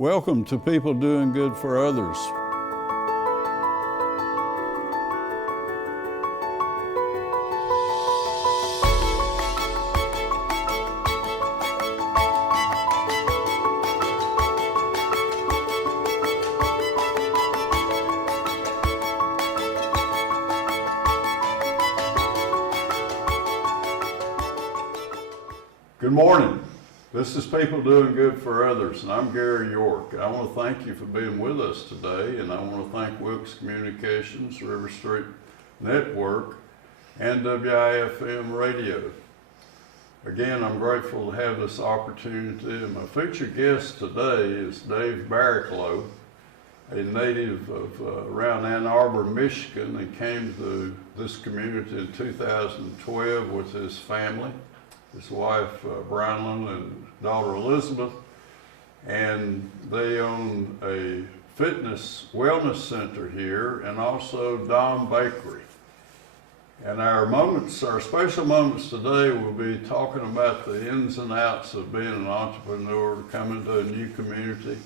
Welcome to People Doing Good for Others. Good morning. This is People Doing Good for Others, and I'm Gary York. I want to thank you for being with us today, and I want to thank Wilkes Communications, Riverstreet Network, and WIFM Radio. Again, I'm grateful to have this opportunity, and my featured guest today is Dave Barricklow, a native of around Ann Arbor, Michigan, and came to this community in 2012 with his family. His wife, Bronlyn, and daughter, Elizabeth, and they own a fitness wellness center here and also Dom Bakery. And our special moments today will be talking about the ins and outs of being an entrepreneur, coming to a new community,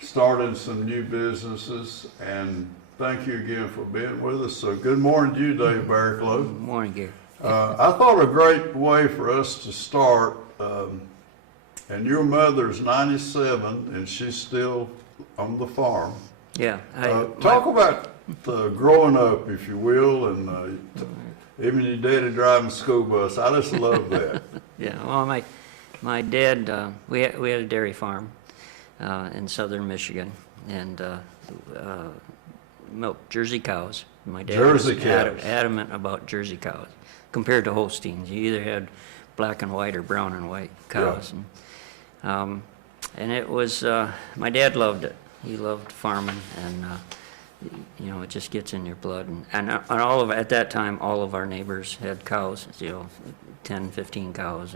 starting some new businesses, and thank you again for being with us. So good morning to you, Dave Barricklow. Good morning, Gary. I thought a great way for us to start, and your mother's 97 and she's still on the farm. Yeah. Talk about growing up, if you will, and even your daddy driving the school bus. I just love that. Yeah, well, my dad, we had a dairy farm in southern Michigan, and milked Jersey cows. My dad was adamant about Jersey cows. Compared to Holsteins, you either had black and white or brown and white cows, yeah. And it was my dad loved it. He loved farming, and it just gets in your blood. And at that time, all of our neighbors had cows, 10, 15 cows,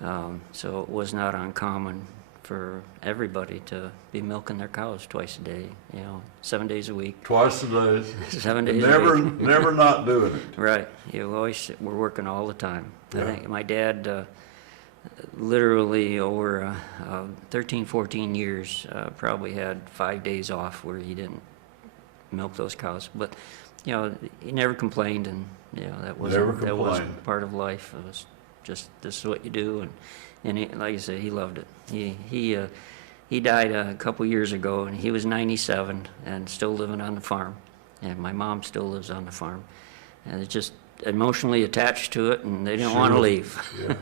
and so it was not uncommon for everybody to be milking their cows twice a day, 7 days a week. Twice a day. 7 days a week. Never not doing it. Right. You always were working all the time. Yeah. I think my dad, literally over 13, 14 years, probably had 5 days off where he didn't milk those cows. But, he never complained, and, that wasn't part of life. It was just, this is what you do, and he, like I said, he loved it. He died a couple years ago, and he was 97 and still living on the farm. And my mom still lives on the farm, and it's just emotionally attached to it, and they didn't want to leave. Yeah.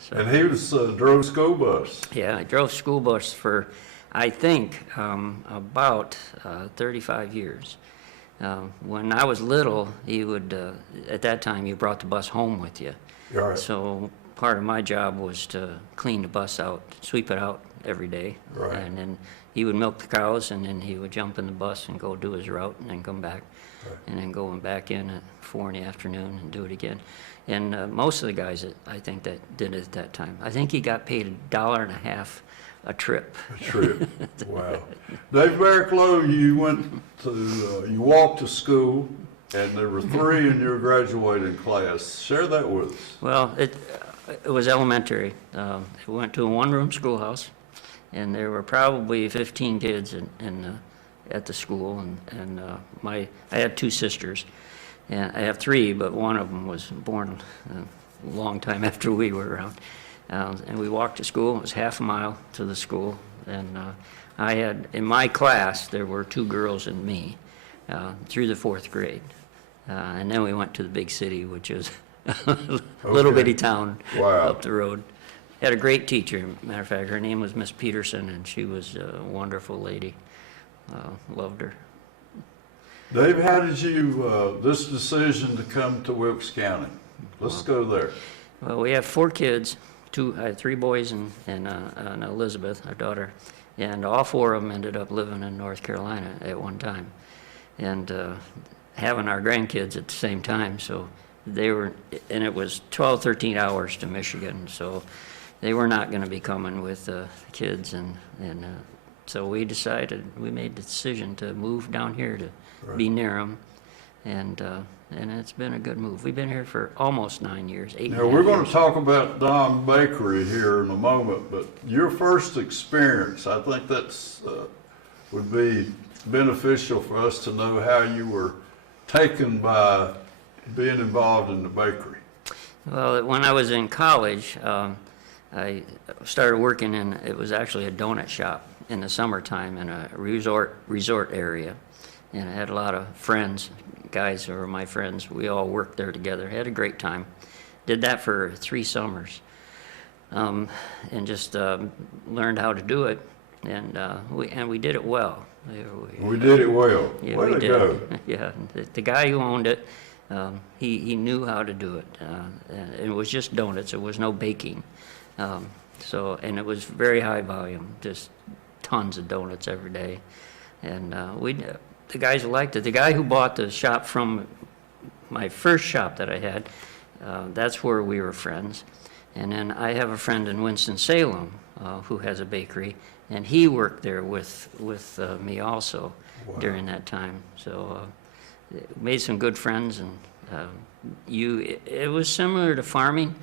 So, and he was drove school bus. Yeah, I drove school bus for, I think, about 35 years. When I was little, he would. At that time, you brought the bus home with you. Right. So part of my job was to clean the bus out, sweep it out every day. Right. And then he would milk the cows, and then he would jump in the bus and go do his route, and then come back. Right. And then going back in at 4 in the afternoon and do it again. And most of the guys I think that did it at that time, I think he got paid $1.50 a trip. A trip. Wow. Dave Barricklow, you walked to school, and there were 3 in your graduating class. Share that with us. Well, it was elementary. We went to a one-room schoolhouse, and there were probably 15 kids at the school. And I had 2 sisters, and I have 3, but one of them was born a long time after we were around. And we walked to school. It was half a mile to the school, and I had in my class there were 2 girls and me through the 4th grade, and then we went to the big city, which is a little bitty town. Wow. Up the road. Had a great teacher. Matter of fact, her name was Miss Peterson, and she was a wonderful lady. Loved her. Dave, how did you, this decision to come to Wilkes County? Let's go there. Well, we have 4 kids, 3 boys and Elizabeth, our daughter, and all 4 of them ended up living in North Carolina at one time, and having our grandkids at the same time. So they were, and it was 12, 13 hours to Michigan, so they were not going to be coming with the kids, and so we made the decision to move down here to be near them, and it's been a good move. We've been here for almost 9 years, 8 Now, and a we're half going years. to talk about Don Bakery here in a moment, but your first experience, I think that's would be beneficial for us to know how you were taken by being involved in the bakery. Well, when I was in college, I started working it was actually a donut shop in the summertime in a resort area. And I had a lot of friends, guys who were my friends. We all worked there together, had a great time. Did that for 3 summers. And just learned how to do it. And we did it well. We did it well. Yeah, Way we to did. go. Yeah, the guy who owned it, he knew how to do it. And it was just donuts. It was no baking. And it was very high volume, just tons of donuts every day. And the guys liked it. The guy who bought the shop from my first shop that I had, that's where we were friends. And then I have a friend in Winston-Salem who has a bakery, and he worked there with me also. Wow. During that time. So made some good friends, and it was similar to farming.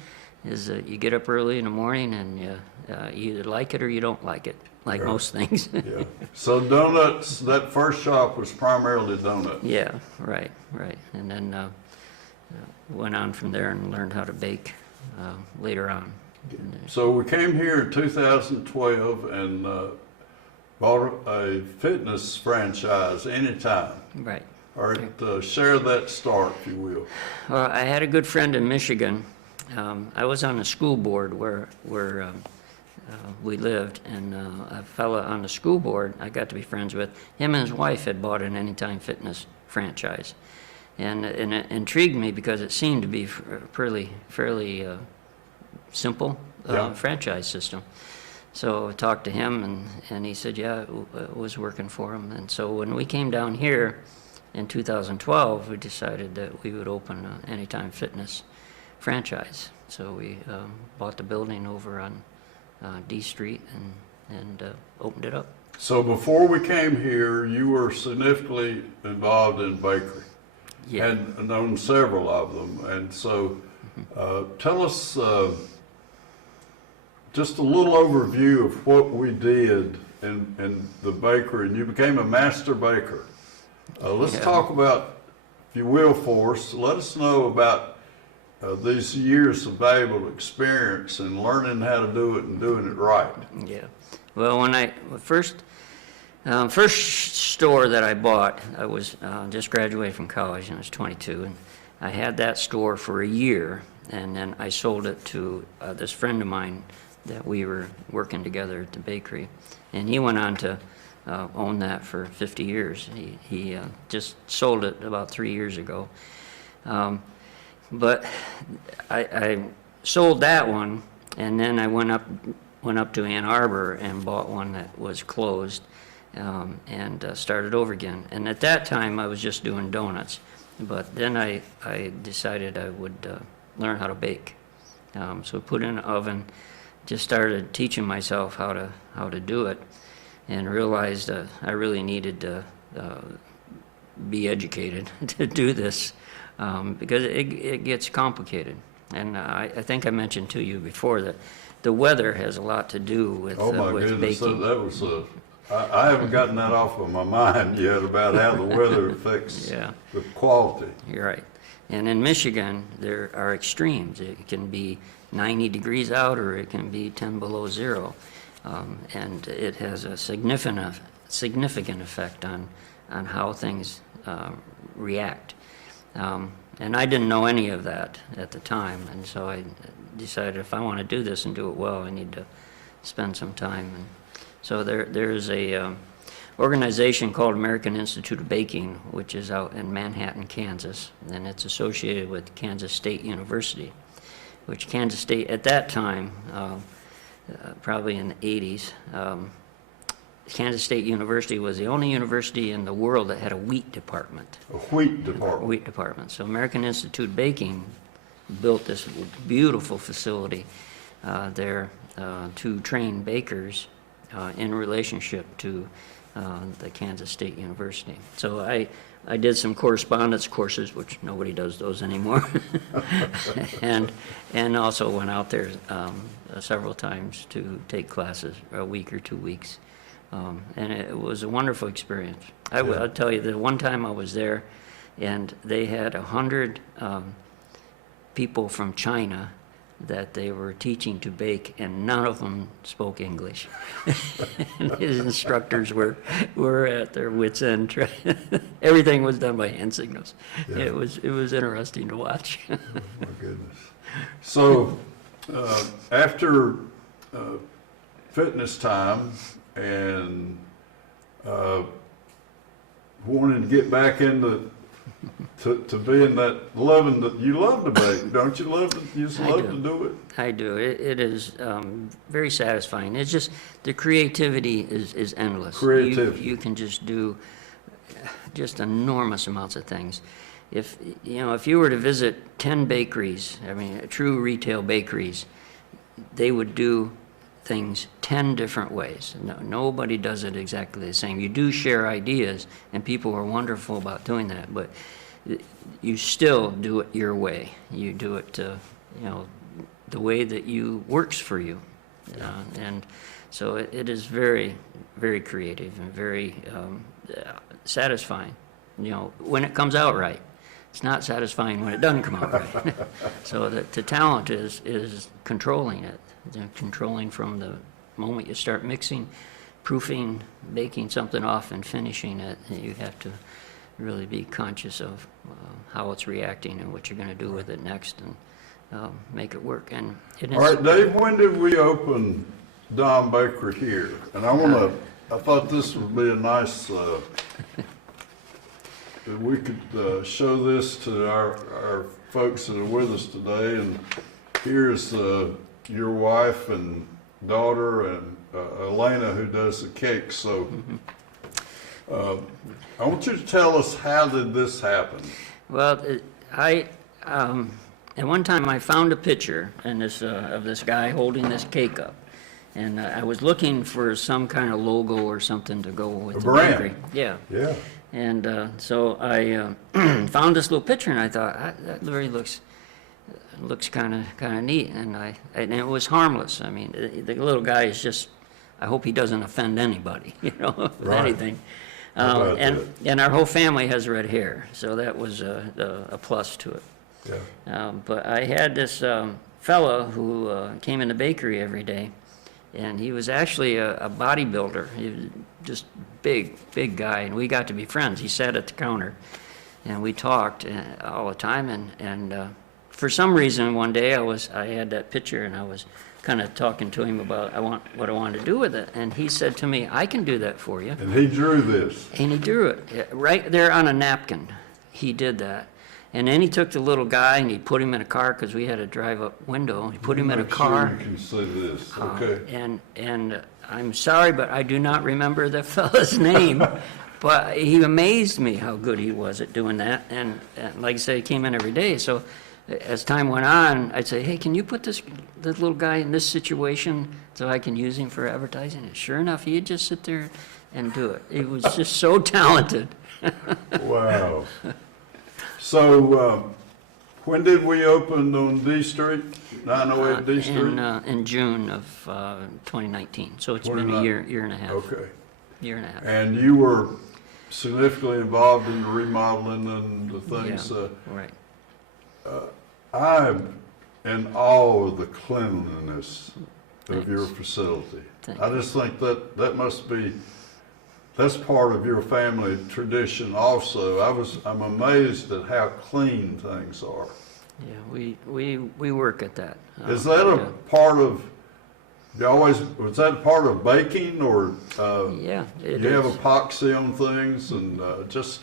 You get up early in the morning and you either like it or you don't like it, like Yeah. most things. Yeah. So donuts, that first shop was primarily donuts. Yeah, right. And then went on from there and learned how to bake later on. So we came here in 2012 and bought a fitness franchise, Anytime. Right. All right, share that start, if you will. Well, I had a good friend in Michigan. I was on the school board where we lived, and a fella on the school board I got to be friends with, him and his wife had bought an Anytime Fitness franchise. And it intrigued me because it seemed to be fairly simple Yeah. franchise system. So I talked to him, and he said, yeah, it was working for him. And so when we came down here in 2012, we decided that we would open an Anytime Fitness franchise. So we bought the building over on D Street and opened it up. So before we came here, you were significantly involved in bakery. Yeah. And known several of them. And so tell us just a little overview of what we did in the bakery. And you became a master baker. Let's talk about, if you will, for us. Let us know about these years of valuable experience and learning how to do it and doing it right. Yeah. Well, when first store that I bought, I was just graduated from college and I was 22, and I had that store for a year, and then I sold it to this friend of mine that we were working together at the bakery, and he went on to own that for 50 years. He just sold it about 3 years ago. But I sold that one, and then I went up to Ann Arbor and bought one that was closed, and started over again. And at that time, I was just doing donuts. But then I decided I would learn how to bake. So I put in an oven, just started teaching myself how to do it, and realized I really needed to be educated to do this, because it gets complicated. And I think I mentioned to you before that the weather has a lot to do with, Oh my with goodness, baking. that was I haven't gotten that off of my mind yet about how the weather affects Yeah. the quality. You're right. And in Michigan, there are extremes. It can be 90 degrees out, or it can be 10 below zero. And it has a significant effect on how things react. And I didn't know any of that at the time, and so I decided if I want to do this and do it well, I need to spend some time. And so there's a organization called American Institute of Baking, which is out in Manhattan, Kansas, and it's associated with Kansas State University, which Kansas State at that time, probably in the 80s, Kansas State University was the only university in the world that had a wheat department. A wheat department. Wheat department. So American Institute of Baking built this beautiful facility there to train bakers in relationship to the Kansas State University. So I did some correspondence courses, which nobody does those anymore, and also went out there several times to take classes, a week or 2 weeks, and it was a wonderful experience. I'll tell you, the one time I was there, and they had 100 people from China that they were teaching to bake, and none of them spoke English. And his instructors were at their wits' end. Everything was done by hand signals. Yeah. It was interesting to watch. Oh, my goodness. So after fitness time and wanting to get back into to being that loving that you love to bake, don't you? You just love to do it. I do. It is very satisfying. It's just the creativity is endless. Creativity. You can just do just enormous amounts of things. If you were to visit 10 bakeries, I mean true retail bakeries, they would do things 10 different ways. No, nobody does it exactly the same. You do share ideas, and people are wonderful about doing that, but you still do it your way. You do it, the way that works for you. And so it is very, very creative and very satisfying, when it comes out right. It's not satisfying when it doesn't come out right. So the talent is controlling it. Controlling from the moment you start mixing, proofing, baking something off, and finishing it. You have to really be conscious of how it's reacting and what you're going to do with it next, and make it work. And all right, Dave, when did we open Don Bakery here? And I thought this would be a nice, that we could show this to our folks that are with us today. And here's your wife and daughter and Elena, who does the cakes. So I want you to tell us, how did this happen? Well, at one time I found a picture of this guy holding this cake up, and I was looking for some kind of logo or something to go with the bakery. Yeah. Yeah. And so I found this little picture, and I thought, that really looks kind of neat, and it was harmless. I mean, the little guy is just, I hope he doesn't offend anybody, with anything. And our whole family has red hair, so that was a plus to it. Yeah. But I had this fellow who came in the bakery every day, and he was actually a bodybuilder. He was just big guy, and we got to be friends. He sat at the counter, and we talked all the time, and for some reason, one day I had that picture, and I was kind of talking to him about what I wanted to do with it, and he said to me, "I can do that for you." And he drew this. And he drew it right there on a napkin. He did that, and then he took the little guy and he put him in a car, because we had a drive-up window. He put him in a car. Sure you can see this. Okay. And I'm sorry, but I do not remember the fellow's name. But he amazed me how good he was at doing that, and like I said, he came in every day. So as time went on, I'd say, "Hey, can you put this little guy in this situation so I can use him for advertising?" And sure enough, he'd just sit there and do it. He was just so talented. Wow. So when did we open on D Street, 908 D Street? In June of 2019. So it's been a year and a half. Okay. Year and a half. And you were significantly involved in the remodeling and the things. Yeah, right. I'm in awe of the cleanliness of your facility. I just think that must be, that's part of your family tradition also. I'm amazed at how clean things are. Yeah, we work at that. Is that a part of, was that part of baking, or yeah, it you have is. epoxy on things, and just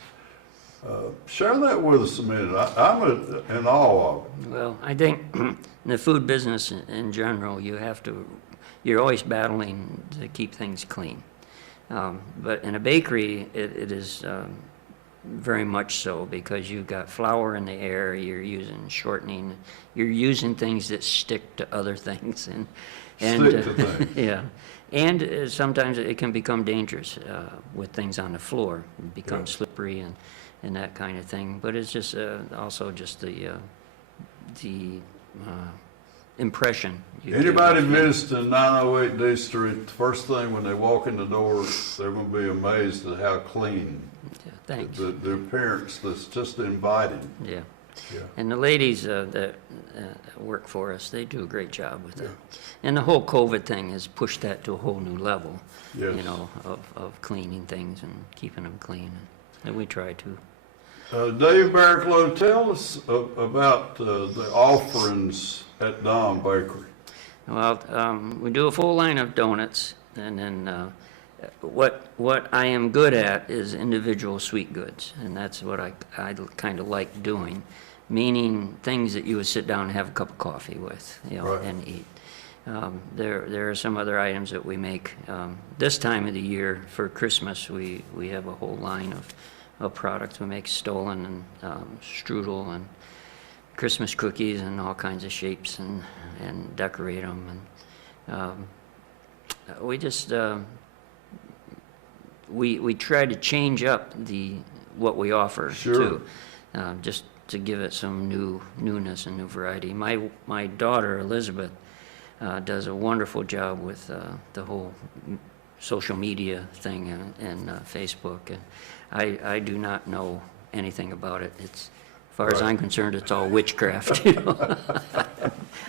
share that with us a minute. I'm in awe of it. Well, I think in the food business in general, you're always battling to keep things clean. But in a bakery, it is very much so, because you've got flour in the air, you're using shortening, you're using things that stick to other things, and Stick to things. yeah, and sometimes it can become dangerous with things on the floor, it becomes Yeah. slippery and that kind of thing. But it's just also just the impression. You give Anybody off. visiting 908 D Street, the first thing when they walk in the door, they're going to be amazed at how clean. Yeah, thanks. The appearance that's just inviting. Yeah. Yeah. And the ladies that work for us, they do a great job with Yeah. it. And the whole COVID thing has pushed that to a whole new level, Yes. you know, of cleaning things and keeping them clean. And we try to. Dave Barricklow, tell us about the offerings at Don Bakery. Well, we do a full line of donuts, and then what I am good at is individual sweet goods, and that's what I kind of like doing, meaning things that you would sit down and have a cup of coffee with, you know, Right. and eat. There are some other items that we make. This time of the year for Christmas, we have a whole line of products. We make stollen and strudel and Christmas cookies and all kinds of shapes and decorate them. And we just we try to change up what we offer Sure. too, just to give it some newness and new variety. My daughter Elizabeth does a wonderful job with the whole social media thing and Facebook, and I do not know anything about it. As far as Right. I'm concerned, it's all witchcraft. You know?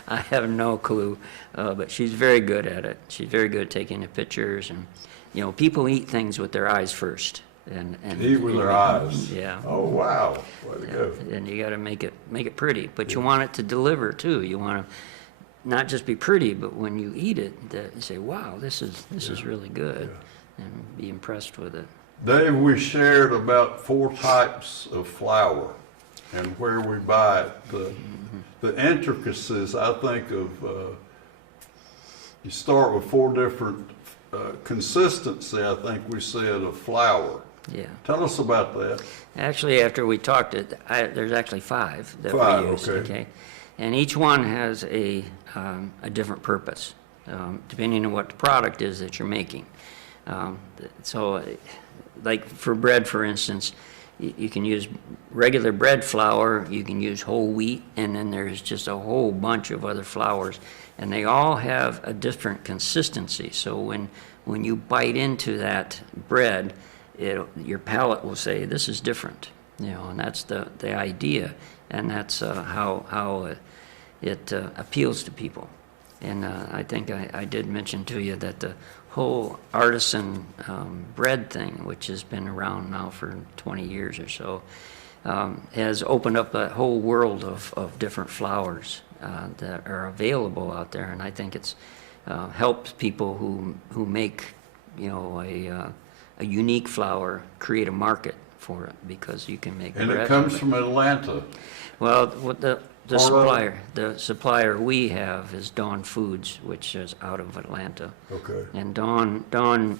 I have no clue, but she's very good at it. She's very good at taking the pictures, and you know, people eat things with their eyes first. And Eat with their eyes. Yeah. Oh, wow. Way to Yeah, go. and you got to make it pretty, but you want it to deliver too. You want to not just be pretty, but when you eat it, that you say, "Wow, this is really good," and be impressed with it. Dave, we shared about 4 types of flour and where we buy it. The intricacies, I think, of you start with 4 different consistency, I think we said, of flour. Yeah. Tell us about that. Actually, after we talked it, there's actually 5 that 5, we use. okay. And each one has a different purpose, depending on what the product is that you're making. So, like for bread, for instance, you can use regular bread flour, you can use whole wheat, and then there's just a whole bunch of other flours, and they all have a different consistency. So when you bite into that bread, your palate will say, "This is different," you know, and that's the idea, and that's how it appeals to people. And I think I did mention to you that the whole artisan bread thing, which has been around now for 20 years or so, has opened up a whole world of different flours that are available out there, and I think it's helped people who make, you know, a unique flour create a market for it, because you can make And bread it comes of from Atlanta. Well, what the Or, supplier we have is Dawn Foods, which is out of Atlanta. Okay. And Dawn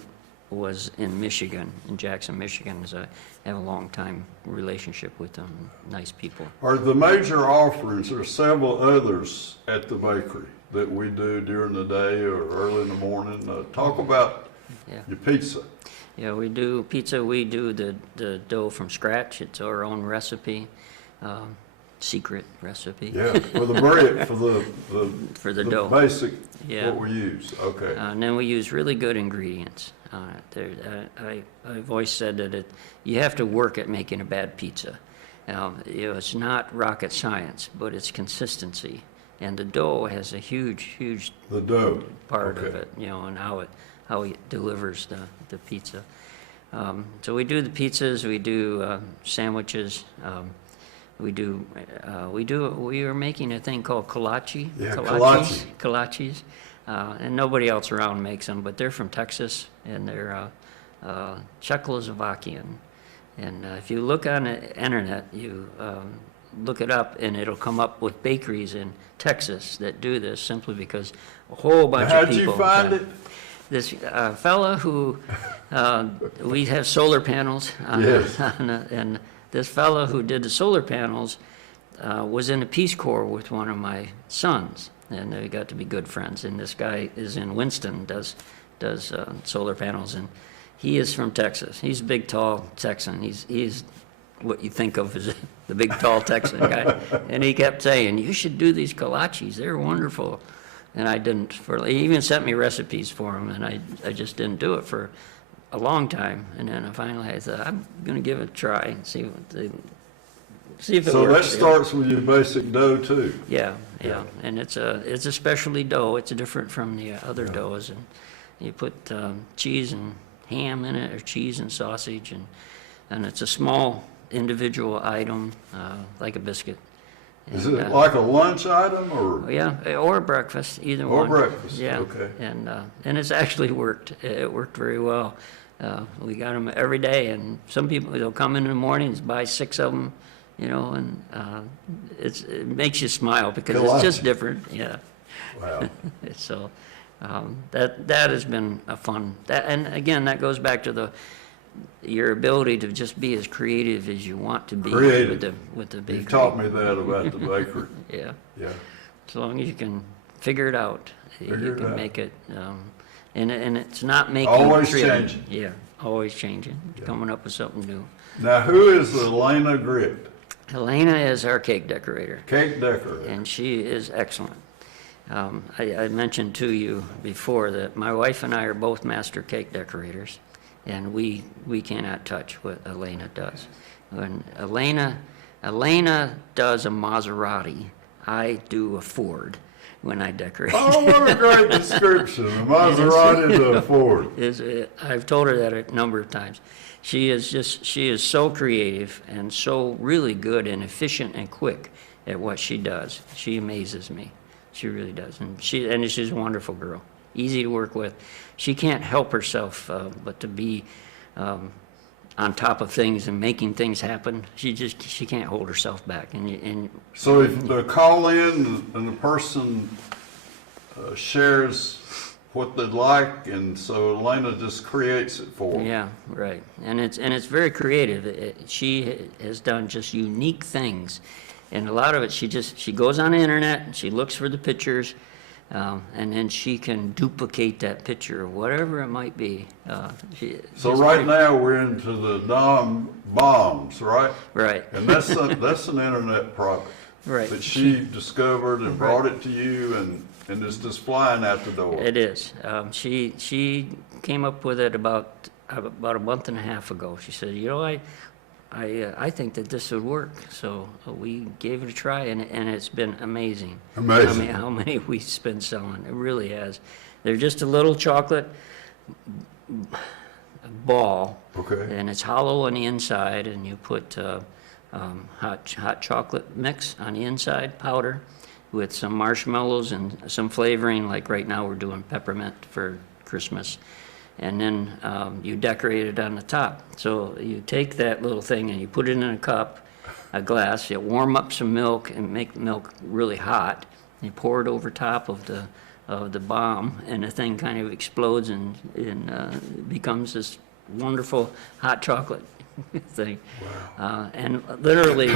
was in Michigan, in Jackson, Michigan. I have a long time relationship with them. Nice people. Are the major offerings, there are several others at the bakery that we do during the day or early in the morning. Talk about Yeah. your pizza. Yeah, we do pizza. We do the dough from scratch. It's our own recipe, secret recipe. Yeah, for the bread, For the dough. basic, Yeah. what we use. Okay. And then we use really good ingredients. I've always said that you have to work at making a bad pizza. You know, it's not rocket science, but it's consistency. And the dough has a huge The dough. part of Okay. it, you know, and how it delivers the pizza. So we do the pizzas, we do sandwiches, we are making a thing called kolache. Yeah, Kolaches. And nobody else around makes them, but they're from Texas, and they're Czechoslovakian. And if you look on the internet, you look it up, and it'll come up with bakeries in Texas that do this, simply because a whole bunch of How'd people. you find it? this fella who, we have solar panels, Yes. and this fella who did the solar panels was in the Peace Corps with one of my sons, and they got to be good friends. And this guy is in Winston, does solar panels, and he is from Texas. He's a big, tall Texan. He's what you think of as the big, tall Texan guy. And he kept saying, "You should do these kolaches. They're wonderful." And I didn't. He even sent me recipes for them, and I just didn't do it for a long time. And then I thought, I'm going to give it a try and see if it So works. that starts with your basic dough too. Yeah. And it's a specialty dough. It's different from the other doughs. And you put cheese and ham in it, or cheese and sausage, and it's a small individual item, like a biscuit. Is And, it like a lunch item or? yeah, or breakfast, either Or one. breakfast, Yeah. okay. And it's actually worked. It worked very well. We got them every day, and some people, they'll come in the mornings, buy 6 of them, and it makes you smile because it's just Kolache. different. Yeah. Wow. So that has been a fun. And again, that goes back to your ability to just be as creative as you want to be Creative. with the bakery. You taught me that about the bakery. Yeah. Yeah. As long as you can figure it out, Figure you it can out. make it. And it's not making Always trim. changing. Yeah, always changing, Yeah. coming up with something new. Now, who is Elena Grit? Helena is our cake decorator, Cake decorator. and she is excellent. I mentioned to you before that my wife and I are both master cake decorators, and we cannot touch what Elena does. When Elena does a Maserati, I do a Ford when I decorate. Oh, what a great description. A Maserati to a Ford. I've told her that a number of times. She is so creative and so really good and efficient and quick at what she does. She amazes me. She really does. And she's a wonderful girl. Easy to work with. She can't help herself but to be on top of things and making things happen. She can't hold herself back. And So if they call in and the person shares what they'd like, and so Elena just creates it for them. yeah, right. And it's very creative. She has done just unique things, and a lot of it she goes on the internet and she looks for the pictures, and then she can duplicate that picture, whatever it might be. So right now we're into the Dom bombs, right? Right. And that's an internet product Right. that she discovered and brought it to you, and it's just flying out the door. It is. She came up with it about a month and a half ago. She said, I think that this would work. So we gave it a try, and it's been amazing. Amazing. How many we've been selling. It really has. They're just a little chocolate ball, Okay. and it's hollow on the inside, and you put hot chocolate mix on the inside, powder, with some marshmallows and some flavoring, like right now we're doing peppermint for Christmas. And then you decorate it on the top. So you take that little thing and you put it in a cup, a glass, you warm up some milk and make the milk really hot. You pour it over top of the bomb, and the thing kind of explodes and becomes this wonderful hot chocolate thing. Wow. And literally,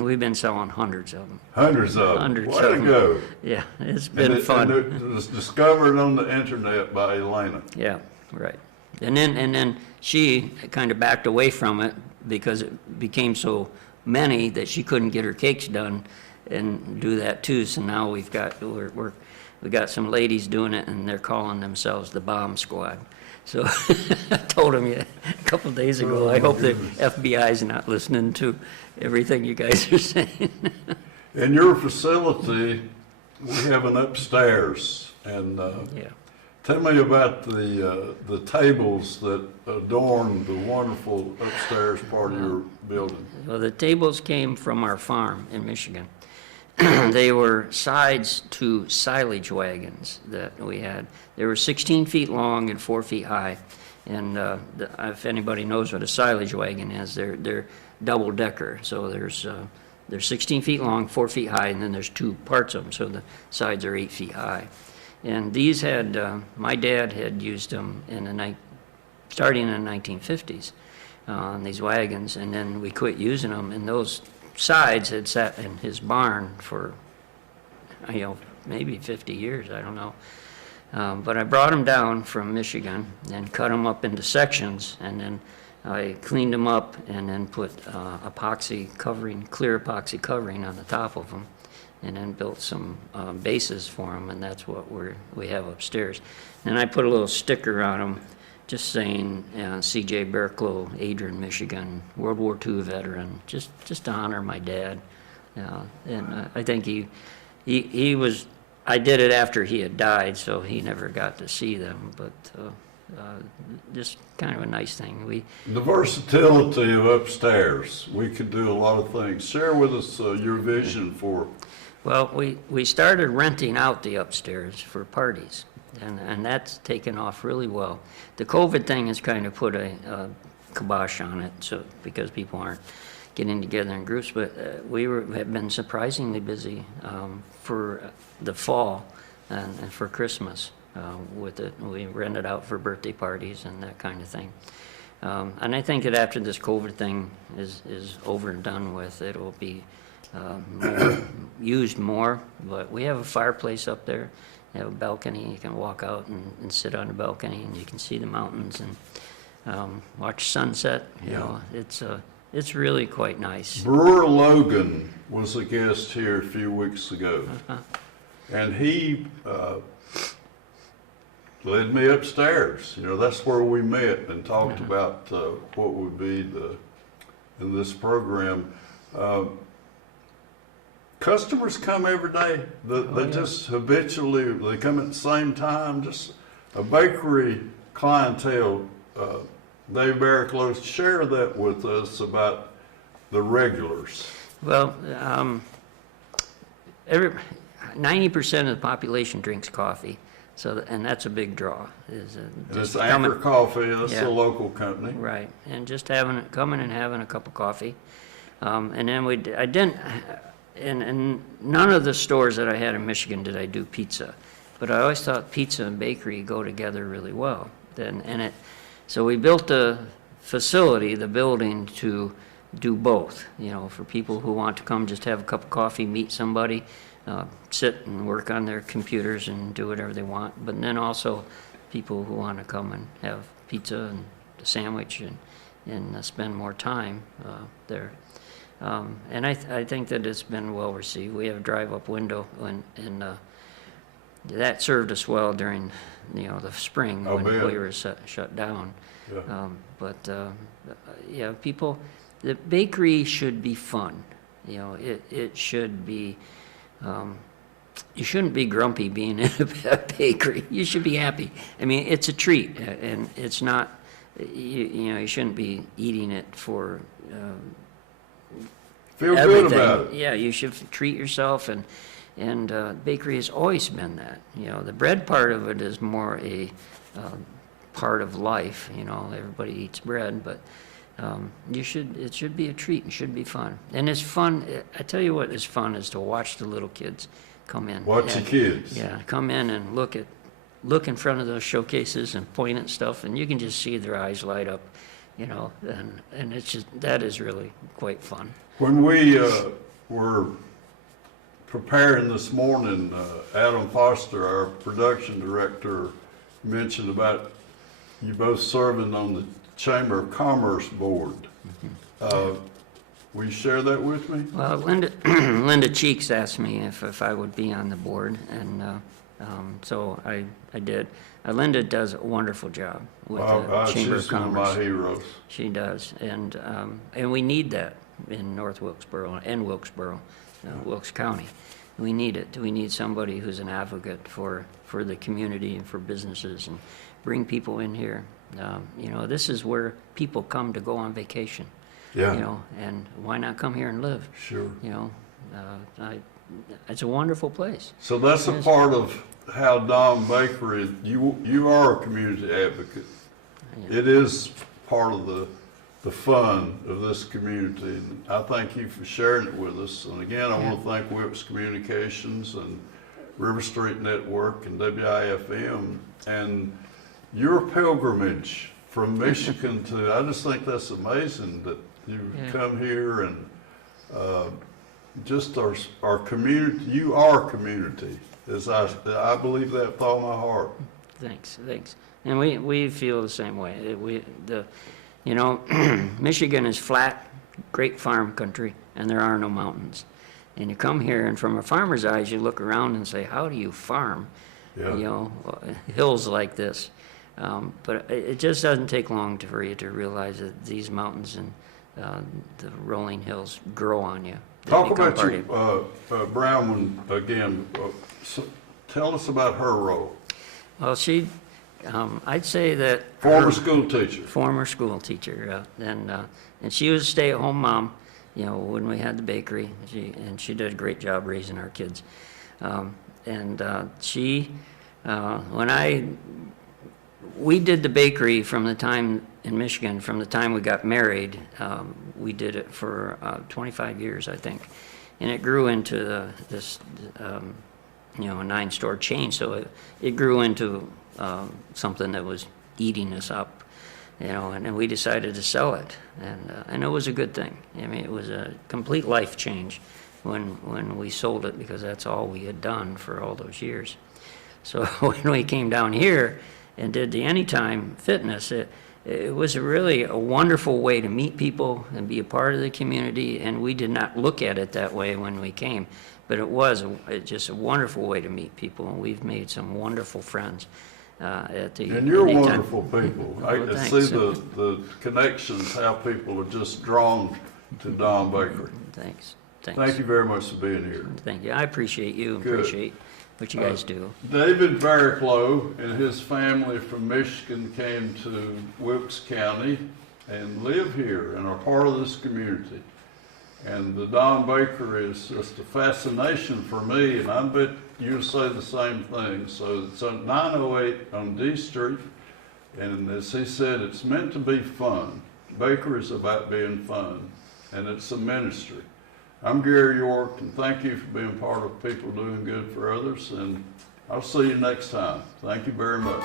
we've been selling hundreds of them. Hundreds of them. Hundreds Way of to them. go. Yeah, it's been And fun. it was discovered on the internet by Elena. Yeah, right. And then she kind of backed away from it because it became so many that she couldn't get her cakes done and do that too. So now we got some ladies doing it, and they're calling themselves the Bomb Squad. So I told them a couple of days ago, I hope the FBI's not listening to everything you guys are saying. In your facility, we have an upstairs, and Yeah. tell me about the tables that adorn the wonderful upstairs part of your building. Well, the tables came from our farm in Michigan. They were sides to silage wagons that we had. They were 16 feet long and 4 feet high. And if anybody knows what a silage wagon is, they're double decker. So they're 16 feet long, 4 feet high, and then there's two parts of them. So the sides are 8 feet high. And these had, my dad had used them in the starting in the 1950s on these wagons, and then we quit using them, and those sides had sat in his barn for, maybe 50 years, I don't know. But I brought them down from Michigan and cut them up into sections, and then I cleaned them up and then put epoxy covering, clear epoxy covering on the top of them, and then built some bases for them, and that's what we have upstairs. And I put a little sticker on them just saying C.J. Barricklow, Adrian, Michigan, World War II veteran, just to honor my dad. And I think he was, I did it after he had died, so he never got to see them, but just kind of a nice thing. The versatility of upstairs, we could do a lot of things. Share with us your vision for. Well, we started renting out the upstairs for parties, and that's taken off really well. The COVID thing has kind of put a kibosh on it, so because people aren't getting together in groups, but have been surprisingly busy for the fall and for Christmas with it. We rent it out for birthday parties and that kind of thing. And I think that after this COVID thing is over and done with, it will be used more. But we have a fireplace up there. You have a balcony. You can walk out and sit on the balcony, and you can see the mountains and watch sunset. You know, it's really quite nice. Brewer Logan was a guest here a few weeks ago, and he led me upstairs. You know, that's where we met and talked about what would be in this program. Customers come every day. They just habitually, they come at the same time, just a bakery clientele. Dave Barricklow, share that with us about the regulars. Well, 90% of the population drinks coffee, and that's a big draw. It's Anchor Coffee, that's a local company. Right, and just coming and having a cup of coffee. And then in none of the stores that I had in Michigan did I do pizza, but I always thought pizza and bakery go together really well. So we built the facility, the building, to do both, you know, for people who want to come just have a cup of coffee, meet somebody, sit and work on their computers and do whatever they want, but then also people who want to come and have pizza and a sandwich and spend more time there. And I think that it's been well received. We have a drive-up window, and that served us well during, the spring when we were shut down. Yeah. People, the bakery should be fun. It should be. You shouldn't be grumpy being in a bakery. You should be happy. I mean, it's a treat, and it's not. You shouldn't be eating it for. Feel everything. Good about it. Yeah, you should treat yourself, and bakery has always been that. The bread part of it is more a part of life. Everybody eats bread, but it should be a treat. It should be fun, and it's fun. I tell you what is fun is to watch the little kids come in. Watch the kids. Yeah, come in and look in front of those showcases and point at stuff, and you can just see their eyes light up. And it's just, that is really quite fun. When we were preparing this morning, Adam Foster, our production director, mentioned about you both serving on the Chamber of Commerce board. Will you share that with me? Well, Linda Cheeks asked me if I would be on the board, and so I did. Linda does a wonderful job with the Chamber of Commerce. She's one of my heroes. She does, and we need that in North Wilkesboro and Wilkesboro, Wilkes County. We need it. We need somebody who's an advocate for the community and for businesses and bring people in here. This is where people come to go on vacation. Yeah. And why not come here and live? Sure. It's a wonderful place. So that's a part of how Dom Bakery, you are a community advocate. Yeah. It is part of the fun of this community. And I thank you for sharing it with us. And again, I want to thank Wilkes Communications and Riverstreet Network and WIFM, and your pilgrimage from Michigan to, I just think that's amazing that you come here and just our community, you are community, as I believe that with all my heart. Thanks. And we feel the same way. Michigan is flat, great farm country, and there are no mountains. And you come here, and from a farmer's eyes, you look around and say, how do you farm, hills like this? But it just doesn't take long for you to realize that these mountains and the rolling hills grow on you. Talk about Brown one again. So tell us about her role. Well, I'd say that Former school teacher, and she was a stay-at-home mom. When we had the bakery, she did a great job raising our kids. We did the bakery from the time in Michigan, from the time we got married. We did it for 25 years, I think, and it grew into this a 9-store chain. So it grew into something that was eating us up, and we decided to sell it, and it was a good thing. I mean, it was a complete life change when we sold it, because that's all we had done for all those years. So when we came down here and did the Anytime Fitness, it was really a wonderful way to meet people and be a part of the community, and we did not look at it that way when we came, but it was just a wonderful way to meet people, and we've made some wonderful friends at the And you're Anytime. wonderful people. Well, I see the connections, how people are just drawn to Don Bakery. Thanks. Thank you very much for being here. Thank you. I appreciate you and Good. appreciate what you guys do. David Barricklow and his family from Michigan came to Wilkes County and live here and are part of this community. And the Don Bakery is just a fascination for me, and I bet you'll say the same thing. So it's on 908 on D Street, and as he said, it's meant to be fun. Bakery is about being fun, and it's a ministry. I'm Gary York, and thank you for being part of People Doing Good for Others, and I'll see you next time. Thank you very much.